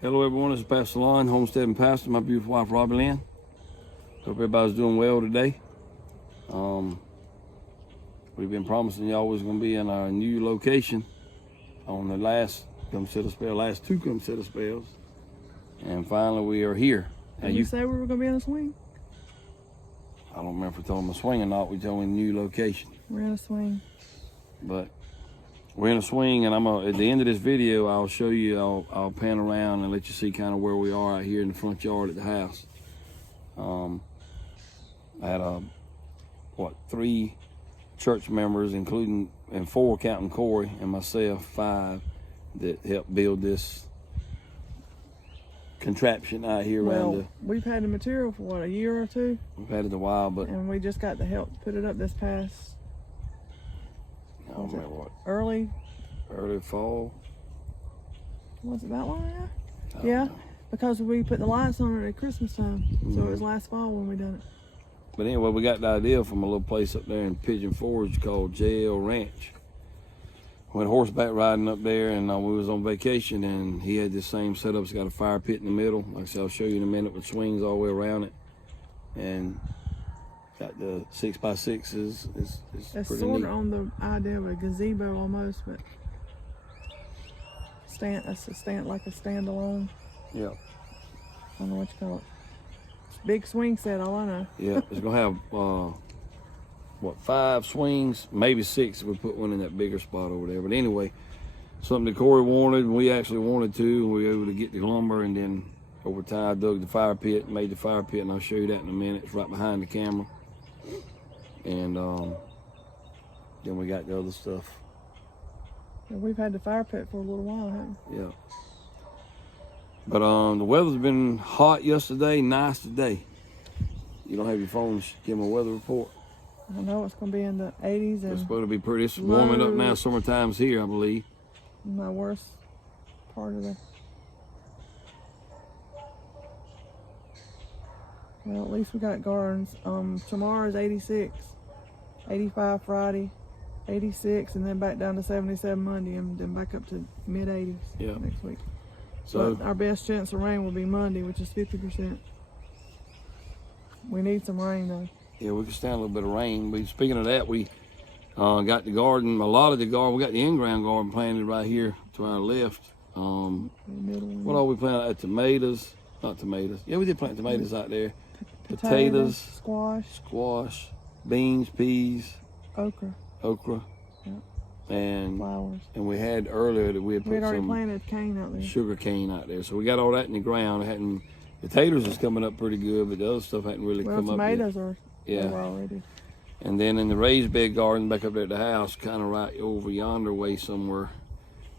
Hello everyone, this is Pastor Lon, homestead and pastor, my beautiful wife Robbie Lynn. Hope everybody's doing well today. We've been promising y'all was going to be in our new location on the last come set of spell, last two come set of spells. And finally we are here. Did you say we were going to be on a swing? I don't remember if we told them a swing or not. We told them a new location. We're in a swing. But we're in a swing, and at the end of this video, I'll show you, I'll pan around and let you see kind of where we are out here in the front yard at the house. I had, 3 church members, including, and 4 counting Corey, and myself, 5, that helped build this contraption out here around we've had the material for what, a year or two? We've had it a while, but... And we just got the help to put it up this past... I don't remember what. Early fall. Was it that long ago? Yeah, because we put the lights on it at Christmas time. So it was last fall when we done it. But anyway, we got the idea from a little place up there in Pigeon Forge called JL Ranch. Went horseback riding up there, and we was on vacation, and he had this same setup. It's got a fire pit in the middle. Like I said, I'll show you in a minute, with swings all the way around it. And got the 6x6s. It's It's pretty sort neat. of on the idea of a gazebo almost, but like a standalone. Yeah. I don't know what you call it. It's a big swing set, all I know. Yeah, it's gonna have 5 swings, maybe 6 if we put one in that bigger spot over there. But anyway, something that Corey wanted, and we actually wanted to, and we were able to get the lumber, and then over time I dug the fire pit, made the fire pit, and I'll show you that in a minute. It's right behind the camera. And then we got the other stuff. Yeah, we've had the fire pit for a little while, haven't we? Yeah. But the weather's been hot yesterday, nice today. You don't have your phone, give them a weather report. I know it's going to be in the 80s. And It's supposed to be pretty, it's warming up now, summertime's here, I believe. My worst part of the... Well, at least we got gardens. Tomorrow's 86, 85 Friday, 86, and then back down to 77 Monday, and then back up to mid-80s next week. So but our best chance of rain will be Monday, which is 50%. We need some rain though. yeah, we can stand a little bit of rain. But speaking of that, we got the garden, a lot of the garden. We got the in-ground garden planted right here to our left. What are we planting? Tomatoes, not tomatoes. Yeah, we did plant tomatoes out there. Potatoes, squash, beans, peas, okra, and flowers. And we had earlier that we had put already some planted cane out there. Sugar cane out there. So we got all that in the ground. Potatoes is coming up pretty good, but the other stuff hadn't really come up yet. Tomatoes are already. And then in the raised bed garden back up there at the house, kind of right over yonder way somewhere,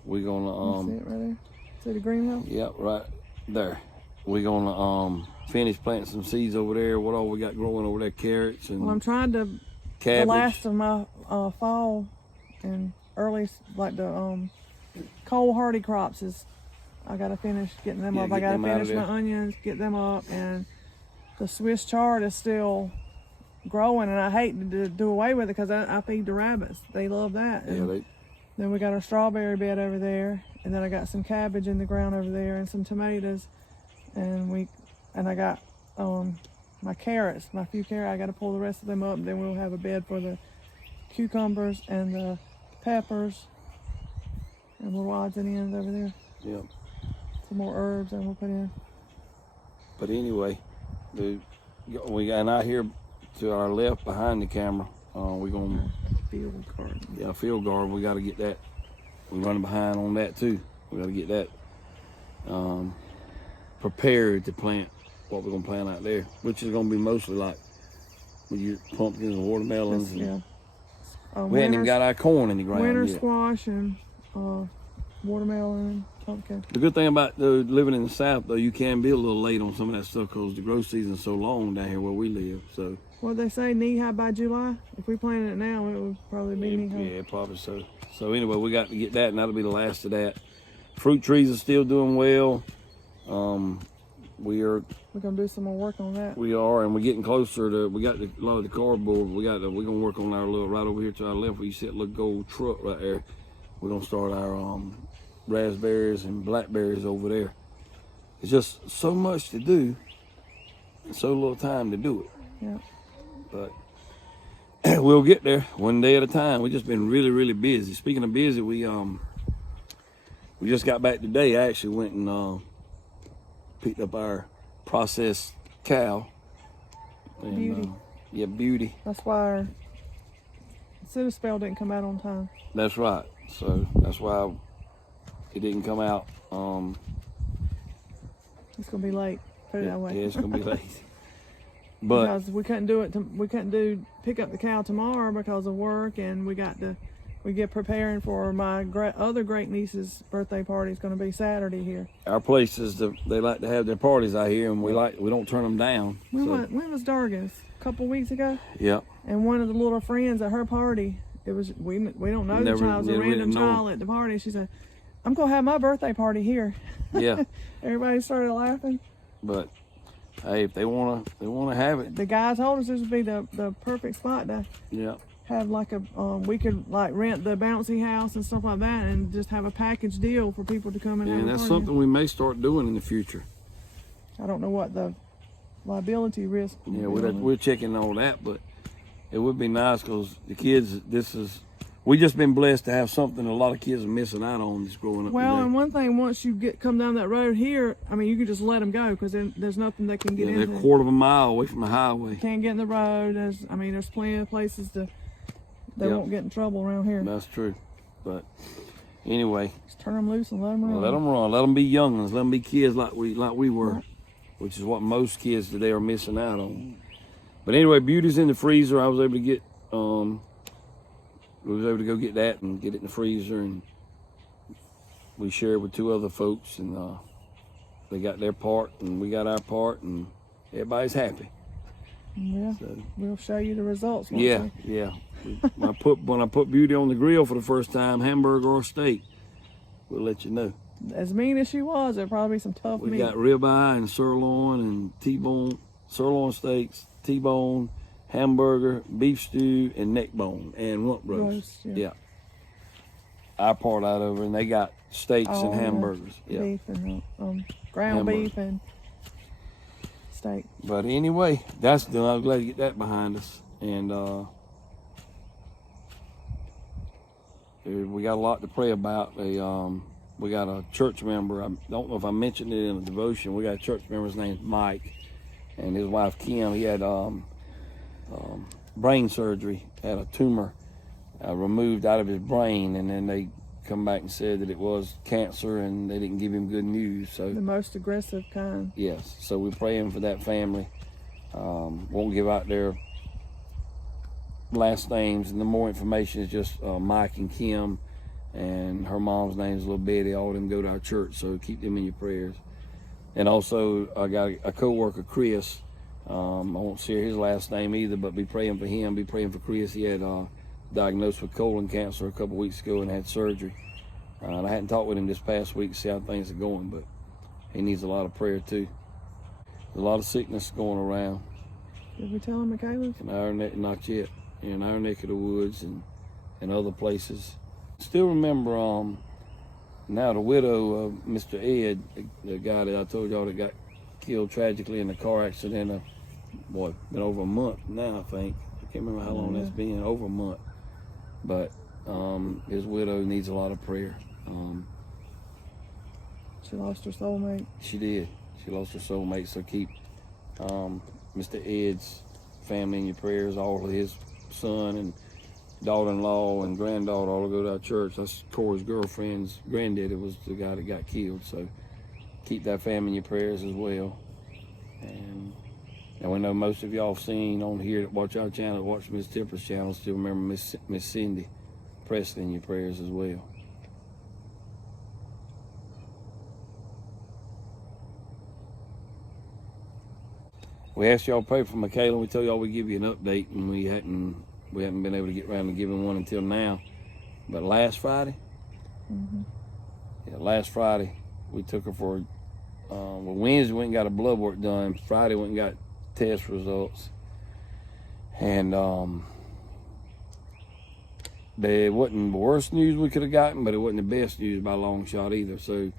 we're gonna see it right there? See the greenhouse? Yep, right there. We're gonna finish planting some seeds over there. What all we got growing over there? Carrots and I'm trying to cabbage. The last of my fall and early, like the cold hardy crops is, I gotta finish getting them up. I gotta finish my onions, get them up, and the Swiss chard is still growing, and I hate to do away with it because I feed the rabbits. They love that. And then we got our strawberry bed over there, and then I got some cabbage in the ground over there and some tomatoes, and I got my carrots, my few carrots. I got to pull the rest of them up, and then we'll have a bed for the cucumbers and the peppers and little odds and ends over there. Yep. Some more herbs and we'll put in. But anyway, we got out here to our left behind the camera. We're gonna field garden. Yeah, field garden. We got to get that. We're running behind on that too. We got to get that prepared to plant what we're gonna plant out there, which is gonna be mostly like with your pumpkins and watermelons. We hadn't even got our corn in the ground winter yet. Squash and watermelon, pumpkin. The good thing about living in the South, though, you can be a little late on some of that stuff because the growth season's so long down here where we live. So. What they say, knee-high by July? If we planted it now, it would probably be knee-high. Yeah, probably so. So anyway, we got to get that, and that'll be the last of that. Fruit trees are still doing well. We're gonna do some more work on that. We are, and we're getting closer to. We got a lot of the cardboard. We're gonna work on our little right over here to our left where you see that little gold truck right there. We're gonna start our raspberries and blackberries over there. it's just so much to do and so little time to do it. Yeah. But we'll get there one day at a time. We've just been really, really busy. Speaking of busy, we just got back today. I actually went and picked up our processed cow. And, Beauty. Yeah, Beauty. That's why our spell didn't come out on time. That's right. So that's why it didn't come out. It's gonna be late. Put it that way. Yeah, it's gonna be late. But because we couldn't do it. We couldn't pick up the cow tomorrow because of work, and we get preparing for my other great niece's birthday party. It's going to be Saturday here. Our places, they like to have their parties out here, and we don't turn them down. When was Dargis? A couple weeks ago. Yep. And one of the little friends at her party, we don't know the child. It was a random child at the party. She said, "I'm gonna have my birthday party here." Yeah. Everybody started laughing. But hey, if they wanna have it. The guy told us this would be the perfect spot to have like a we could like rent the bouncy house and stuff like that, and just have a package deal for people to come and have a that's party. something we may start doing in the future. I don't know what the liability risk. Yeah, we're checking all that, but it would be nice because the kids. We just been blessed to have something a lot of kids are missing out on just growing up. Well, today. and one thing, once you come down that road here, I mean, you can just let them go because there's nothing they can get into. They're a quarter of a mile away from the highway. Can't get in the road. There's plenty of places they won't get in trouble around here. That's true. But anyway, just turn them loose and let them run. Let them run. Let them be youngins. Let them be kids like we were, which is what most kids today are missing out on. But anyway, Beauty's in the freezer. I was able to get we was able to go get that and get it in the freezer, and we shared with 2 other folks, and they got their part and we got our part, and everybody's happy. Yeah, so, we'll show you the results. Yeah. When I put Beauty on the grill for the first time, hamburger or steak, we'll let you know. As mean as she was, there'll probably be some tough meat. We got ribeye and sirloin and T-bone, sirloin steaks, T-bone, hamburger, beef stew, and neck bone, and rump roast. Yeah. Our part out over, and they got steaks and hamburgers. Beef and ground beef and steak. But anyway, that's done. I was glad to get that behind us. And we got a lot to pray about. We got a church member. I don't know if I mentioned it in the devotion. We got a church member. His name's Mike, and his wife Kim. He had brain surgery, had a tumor removed out of his brain, and then they come back and said that it was cancer, and they didn't give him good news. So the most aggressive kind. Yes, so we're praying for that family. Won't give out their last names, and the more information is just Mike and Kim, and her mom's name is Little Betty. All of them go to our church, so keep them in your prayers. And also, I got a co-worker, Chris. I won't share his last name either, but be praying for him. Be praying for Chris. He had diagnosed with colon cancer a couple weeks ago and had surgery. And I hadn't talked with him this past week to see how things are going, but he needs a lot of prayer too. There's a lot of sickness going around. Did we tell him, Michaela? In our neck, not yet. In our neck of the woods and other places. Still remember now the widow of Mr. Ed, the guy that I told y'all that got killed tragically in a car accident. Been over a month now, I think. I can't remember how long that's been. Over a month. But his widow needs a lot of prayer. She lost her soulmate. She did. She lost her soulmate. So keep Mr. Ed's family in your prayers. All of his son and daughter-in-law and granddaughter all go to our church. That's Corey's girlfriend's granddaddy was the guy that got killed. So keep that family in your prayers as well. And we know most of y'all seen on here that watch our channel, watch Miss Tipper's channel, still remember Miss Cindy Presley in your prayers as well. We asked y'all to pray for Mikayla. We told y'all we'd give you an update, and we hadn't been able to get around to giving one until now. But last Friday, last Friday, we took her for, Wednesday we went and got a blood work done. Friday we went and got test results. And it wasn't the worst news we could have gotten, but it wasn't the best news by a long shot either. So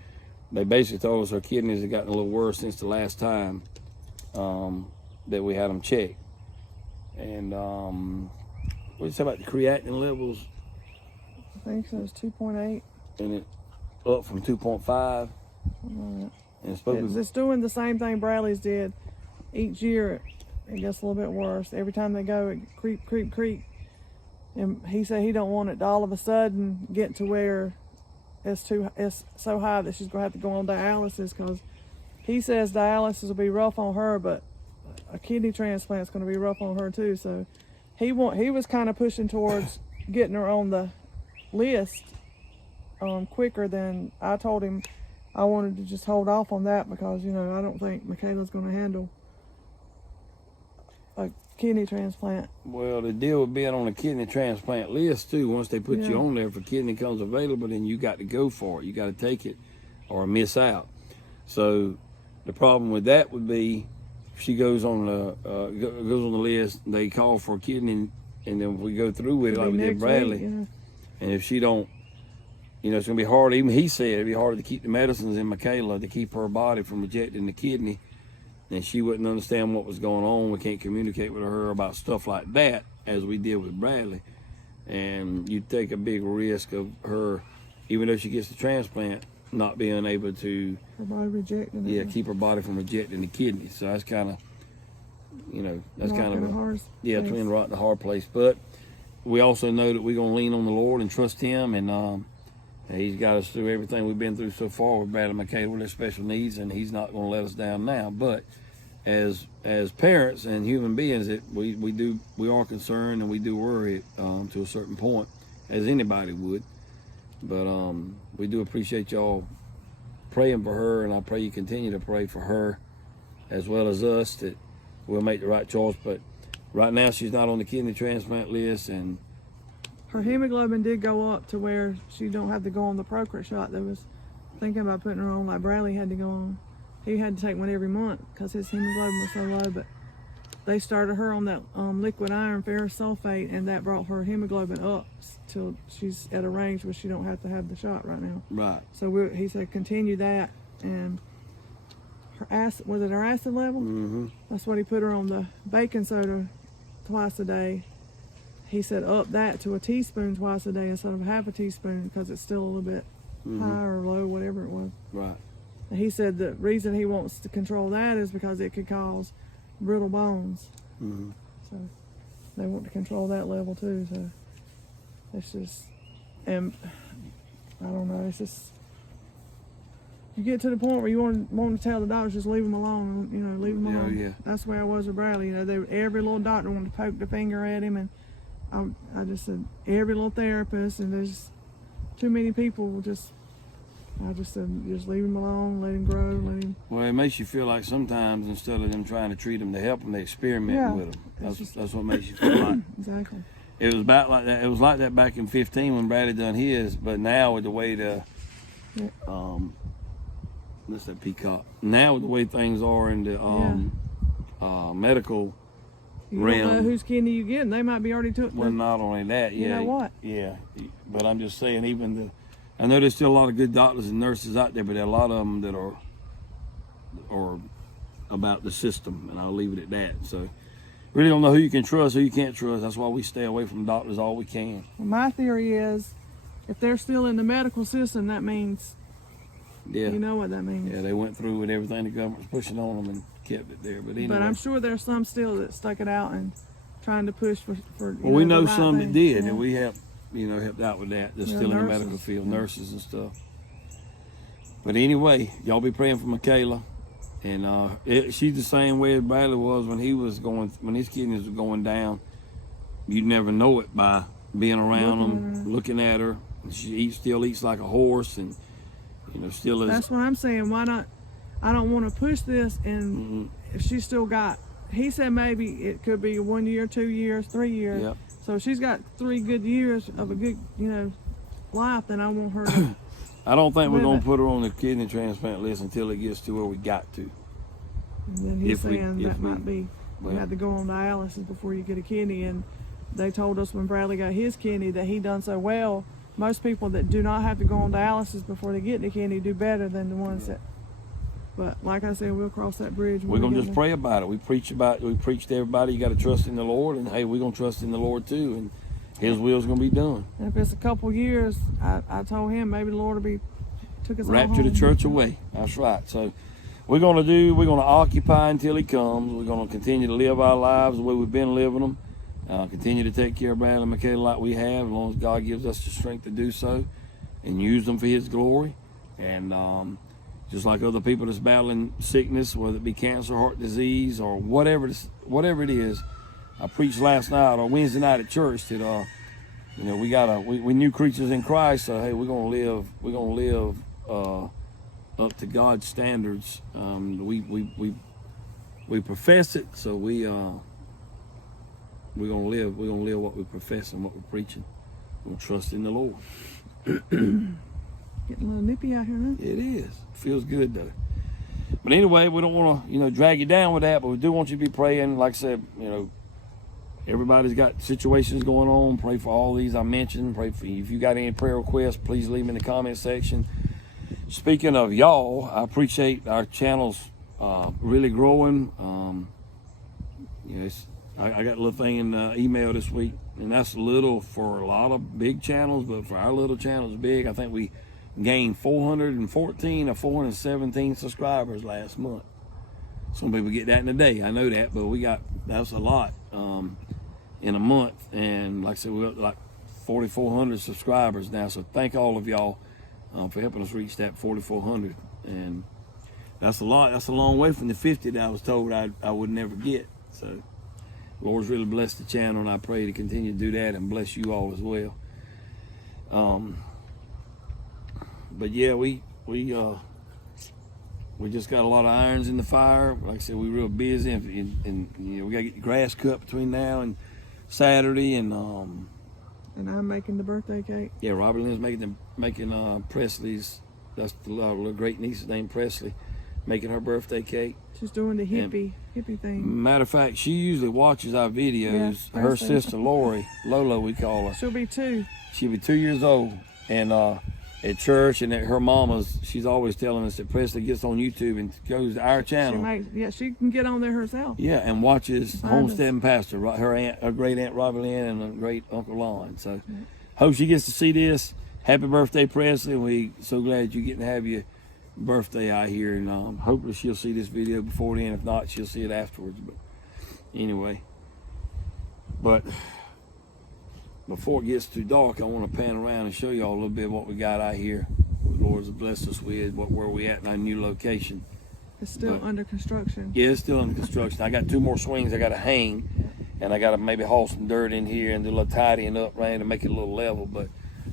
they basically told us her kidneys had gotten a little worse since the last time that we had them checked. And what did you say about the creatinine levels? I think so. It's 2.8. And it up from 2.5. And it's supposed it's doing the same thing Bradley's did. Each year it gets a little bit worse. Every time they go, it creep. And he said he don't want it to all of a sudden get to where it's so high that she's gonna have to go on dialysis, because he says dialysis will be rough on her, but a kidney transplant's gonna be rough on her too. So he was kind of pushing towards getting her on the list quicker than I told him. I wanted to just hold off on that because, you know, I don't think Mikayla's going to handle a kidney transplant. Well, the deal with being on a kidney transplant list too, once they put you on there, if a kidney comes available, then you got to go for it. You got to take it or miss out. So the problem with that would be if she goes on the list, they call for a kidney, and then we go through with it like we did Bradley. Week, and if she don't, you know, it's going to be hard. Even he said it'd be harder to keep the medicines in Mikayla to keep her body from rejecting the kidney. And she wouldn't understand what was going on. We can't communicate with her about stuff like that as we did with Bradley. And you take a big risk of her, even though she gets the transplant, not being able to her body rejecting it. keep her body from rejecting the kidney. So that's kind of, you know, that's kind of between a rock and a hard place. But we also know that we're going to lean on the Lord and trust Him, and He's got us through everything we've been through so far with Bradley and Mikayla with their special needs, and He's not going to let us down now. But as parents and human beings, we are concerned and we do worry to a certain point, as anybody would. But we do appreciate y'all praying for her, and I pray you continue to pray for her as well as us, that we'll make the right choice. But right now she's not on the kidney transplant list, and her hemoglobin did go up to where she don't have to go on the Procrit shot. They was thinking about putting her on like Bradley had to go on. He had to take one every month because his hemoglobin was so low, but they started her on that liquid iron ferrous sulfate, and that brought her hemoglobin up till she's at a range where she don't have to have the shot right now. Right. So he said continue that, and her acid, was it her acid level? Mm-hmm. That's what he put her on, the baking soda twice a day. He said up that to a teaspoon twice a day instead of half a teaspoon, because it's still a little bit high or low, whatever it was. Right. And he said the reason he wants to control that is because it could cause brittle bones. Mm-hmm. So they want to control that level too. So it's just, and I don't know, it's just, you get to the point where you want to tell the doctors, just leave them alone, you know, leave them alone. Yeah. That's the way I was with Bradley. You know, every little doctor wanted to poke the finger at him, and I just said, every little therapist, and there's too many people I just said, just leave him alone, let him grow, let him. Well, it makes you feel like sometimes instead of them trying to treat them to help them, they experiment with them. That's what makes you feel like. Exactly. It was about like that. It was like that back in 15 when Bradley done his, but now with the way let's say peacock. Now with the way things are in the medical realm. You don't know whose kidney you get, and they might be already took. Well, not only that, You know what? Yeah, but I'm just saying, I know there's still a lot of good doctors and nurses out there, but there are a lot of them that are about the system, and I'll leave it at that. So, really don't know who you can trust, who you can't trust. That's why we stay away from doctors all we can. Well, my theory is, if they're still in the medical system, that means, you know what that means. Yeah, they went through with everything the government was pushing on them and kept it there. But anyway. But I'm sure there's some still that stuck it out and trying to push for well, we know the right some thing. that did, and we helped out with that. They're still in the medical nurses. field, nurses and stuff. But anyway, y'all be praying for Mikayla. And she's the same way as Bradley was when his kidneys were going down. You'd never know it by being around them, looking at her. She still eats like a horse, and still is. That's what I'm saying. Why not? I don't want to push this, and if she's still got, he said maybe it could be 1 year, 2 years, 3 years. Yep. So if she's got 3 good years of a good, life, then I want her to. I don't think we're gonna put her on the kidney transplant list until it gets to where we got to. And then he's saying that might be, you have to go on dialysis before you get a kidney. And they told us when Bradley got his kidney that he done so well most people that do not have to go on dialysis before they get the kidney do better than the ones that. But like I said, we'll cross that bridge. We're gonna just pray about it. We preach to everybody. You got to trust in the Lord, and hey, we're gonna trust in the Lord too, and His will's gonna be done. And if it's a couple years, I told him maybe the Lord will be took us all Rapture the home. church away. That's right. So we're gonna occupy until He comes. We're gonna continue to live our lives the way we've been living them. Continue to take care of Bradley and Michaela like we have, as long as God gives us the strength to do so, and use them for His glory. And just like other people that's battling sickness, whether it be cancer, heart disease, or whatever it is. I preached last night or Wednesday night at church that we new creatures in Christ. So hey, we're gonna live up to God's standards. We profess it, so we're gonna live what we profess and what we're preaching. We're gonna trust in the Lord. Getting a little nippy out here now. It is. Feels good though. But anyway, we don't want to drag you down with that, but we do want you to be praying. Like I said, everybody's got situations going on. Pray for all these I mentioned. Pray for you. If you got any prayer requests, please leave them in the comment section. Speaking of y'all, I appreciate our channels really growing. I got a little thing in email this week, and that's little for a lot of big channels, but for our little channel, it's big. I think we gained 414 or 417 subscribers last month. Some people get that in a day, I know that, but that's a lot in a month. And like I said, we're up to like 4,400 subscribers now. So thank all of y'all for helping us reach that 4,400. And that's a lot. That's a long way from the 50 that I was told I would never get. So Lord's really blessed the channel, and I pray to continue to do that and bless you all as well. But yeah, we just got a lot of irons in the fire. Like I said, we're real busy, and we gotta get the grass cut between now and Saturday, and I'm making the birthday cake. Yeah, Robbie Lynn's making Presley's. That's the little great niece's name, Presley, making her birthday cake. She's doing the hippie thing. Matter of fact, she usually watches our videos. Yeah, her sister Lori, Lolo, we call her. She'll be 2. She'll be 2 years old, and at church and at her mama's, she's always telling us that Presley gets on YouTube and goes to our channel. She can get on there herself. Yeah, and watches Homestead and Pastor, her great aunt Robbie Lynn and her great Uncle Lon. So, hope she gets to see this. Happy birthday, Presley! We so glad you're getting to have your birthday out here, and hopefully she'll see this video before then. If not, she'll see it afterwards. But anyway, before it gets too dark, I want to pan around and show y'all a little bit of what we got out here. The Lord's blessed us with where we at in our new location. It's still under construction. Yeah, it's still under construction. I got 2 more swings I got to hang, and I got to maybe haul some dirt in here and do a little tidying up, right, to make it a little level. But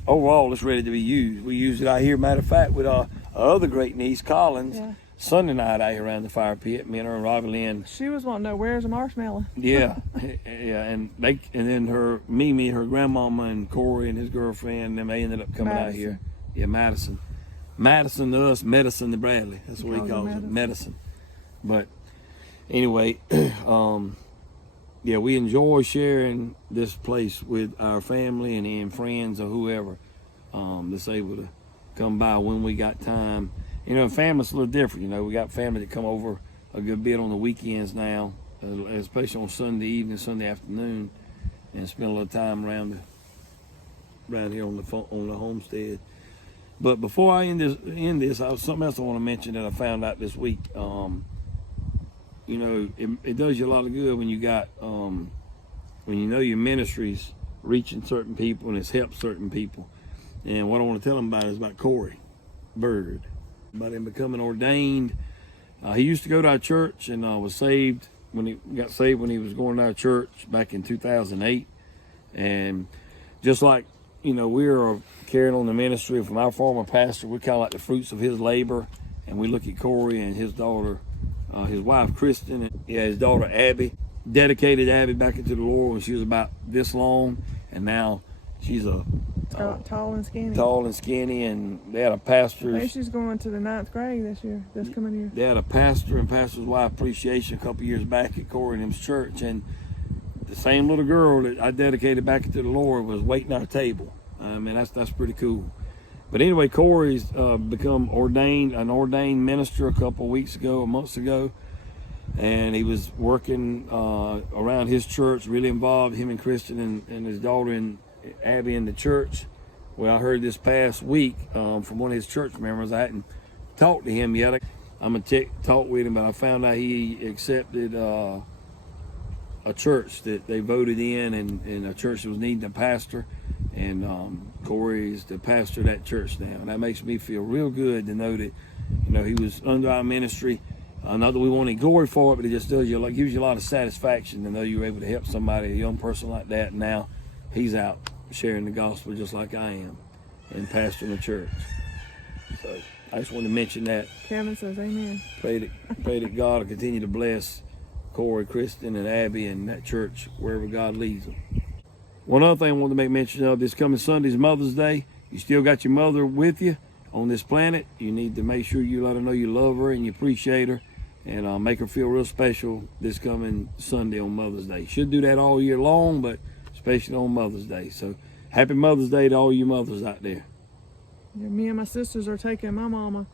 overall, it's ready to be used. We used it out here, matter of fact, with our other great niece, Collins. Yeah. Sunday night out here around the fire pit, me and her and Robbie Lynn. She was wanting to know, where's the marshmallow? Yeah, yeah, and then her Mimi, her grandmama, and Corey and his girlfriend, and they ended up coming out here. Yeah, Madison to us, medicine to Bradley. That's what he calls it, medicine. But anyway, yeah, we enjoy sharing this place with our family and friends or whoever that's able to come by when we got time. Family's a little different. We got family that come over a good bit on the weekends now, especially on Sunday evening, Sunday afternoon, and spend a little time around here on the homestead. But before I end this, something else I want to mention that I found out this week. It does you a lot of good when you got when your ministry's reaching certain people and it's helped certain people. And what I want to tell them about is about Corey Bird. About him becoming ordained. He used to go to our church and was saved when he was going to our church back in 2008. And just like, we are carrying on the ministry from our former pastor, we're kind of like the fruits of his labor. And we look at Corey and his daughter, his wife, Kristen, and his daughter, Abby. Dedicated Abby back into the Lord when she was about this long. And now she's tall and skinny. Tall and skinny, and they had a pastor. I think she's going to the 9th grade this coming year. They had a pastor and pastor's wife appreciation a couple years back at Corey and him's church, and the same little girl that I dedicated back to the Lord was waiting at our table. Man, that's pretty cool. But anyway, Corey's become an ordained minister a couple of weeks ago, months ago. And he was working around his church, really involved, him and Kristen and his daughter and Abby in the church. Well, I heard this past week from one of his church members. I hadn't talked to him yet. I'm going to talk with him, but I found out he accepted a church that they voted in, and a church that was needing a pastor. And Corey's the pastor of that church now. And that makes me feel real good to know that, he was under our ministry. Not that we wanted glory for it, but it just gives you a lot of satisfaction to know you were able to help somebody, a young person like that. And now he's out sharing the gospel just like I am and pastoring the church. So I just wanted to mention that. Kevin says amen. Pray that God will continue to bless Corey, Kristen, and Abby and that church wherever God leads them. One other thing I wanted to make mention of, this coming Sunday's Mother's Day. You still got your mother with you on this planet. You need to make sure you let her know you love her and you appreciate her, and make her feel real special this coming Sunday on Mother's Day. Should do that all year long, but especially on Mother's Day. So happy Mother's Day to all you mothers out there. Yeah, me and my sisters are taking my mama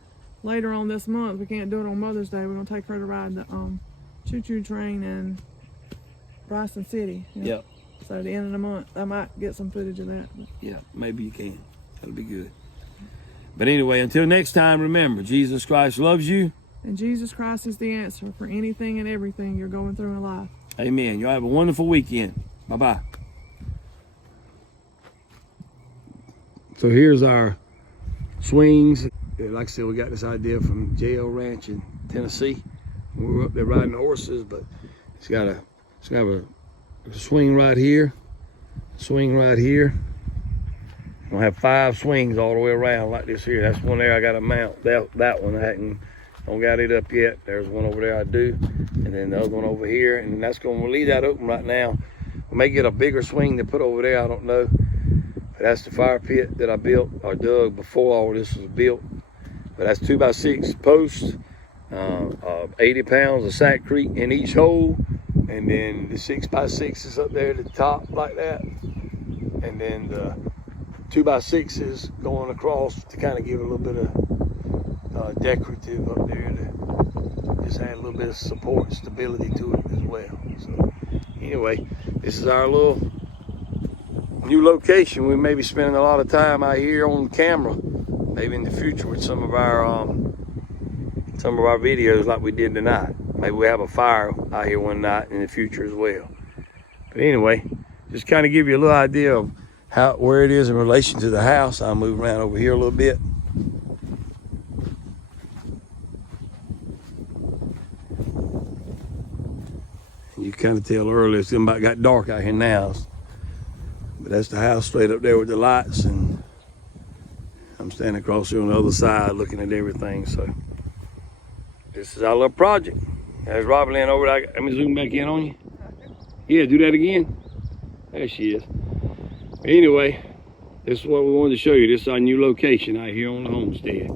later on this month. We can't do it on Mother's Day. We're going to take her to ride the choo-choo train in Bryson City. Yep. So at the end of the month, I might get some footage of that. Yeah, maybe you can. That'll be good. But anyway, until next time, remember, Jesus Christ loves you. And Jesus Christ is the answer for anything and everything you're going through in life. Amen. Y'all have a wonderful weekend. Bye-bye. So here's our swings. Like I said, we got this idea from JL Ranch in Tennessee. We were up there riding horses, but it's got a swing right here, swing right here. I'll have 5 swings all the way around like this here. That's one there I got to mount. That one I don't got it up yet. There's one over there I do, and then the other one over here, and that's going to leave that open right now. We may get a bigger swing to put over there. I don't know. But that's the fire pit that I built or dug before all this was built. But that's 2x6 posts, 80 pounds of sackcrete in each hole, and then the 6x6 is up there at the top like that, and then the 2x6s going across to kind of give a little bit of decorative up there to just add a little bit of support and stability to it as well. So anyway, this is our little new location. We may be spending a lot of time out here on camera, maybe in the future with some of our videos like we did tonight. Maybe we have a fire out here one night in the future as well. But anyway, just kind of give you a little idea of where it is in relation to the house. I'll move around over here a little bit. You kind of tell earlier it's about got dark out here now. But that's the house straight up there with the lights, and I'm standing across here on the other side looking at everything. So this is our little project. There's Robbie Lynn over there. Let me zoom back in on you. Yeah, do that again. There she is. Anyway, this is what we wanted to show you. This is our new location out here on the homestead.